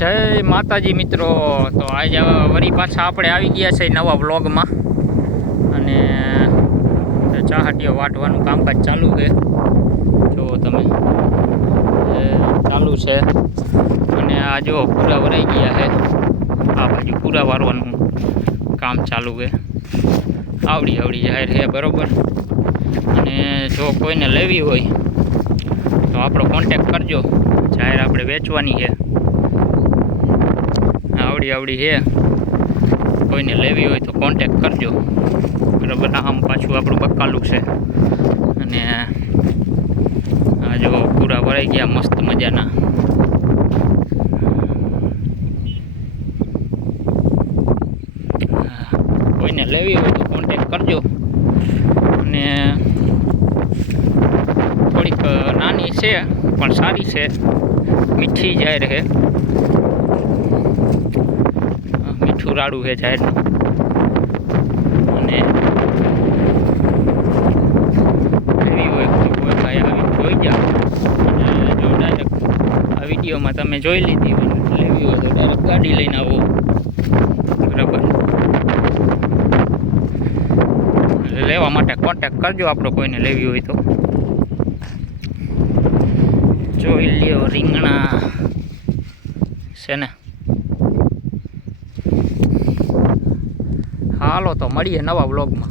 જય માતાજી મિત્રો, તો આજે વળી પાછા આપણે આવી ગયા છે નવા વ્લોગમાં. અને ચાહટીઓ વાટવાનું કામકાજ ચાલુ છે, જો તમે ચાલુ છે. અને આ જો પૂરા વરાઈ ગયા છે, આ બાજુ પૂરા વારવાનું કામ ચાલુ છે. આવડી જાહેર છે બરાબર. અને જો કોઈને લેવી હોય તો આપણો કોન્ટેક કરજો, જાહેર આપણે વેચવાની છે. આવડી છે, કોઈને લેવી હોય તો કોન્ટેક કરજો બરાબર. આમ પાછું આપણું બકાલું છે. અને આ જો પૂરા ભરાઈ ગયા મસ્ત મજાના. કોઈને લેવી હોય તો કોન્ટેક કરજો. અને થોડીક નાની છે પણ સારી છે, મીઠી જાહેર છે, મીઠું રાડું છે જાહેરનું. અને એવી હોય કોઈ ભાઈ આવી જોઈ જાઓ. અને જો ડાયરેક્ટ આ વિડીયોમાં તમે જોઈ લીધી હોય, લેવી હોય તો ડાયરેક્ટ ગાડી લઈને આવો બરાબર. લેવા માટે કોન્ટેક કરજો આપણો, કોઈને લેવી હોય તો. જોઈ લ્યો રીંગણા છે ને. હાલો તો મળીએ નવા વ્લોગમાં.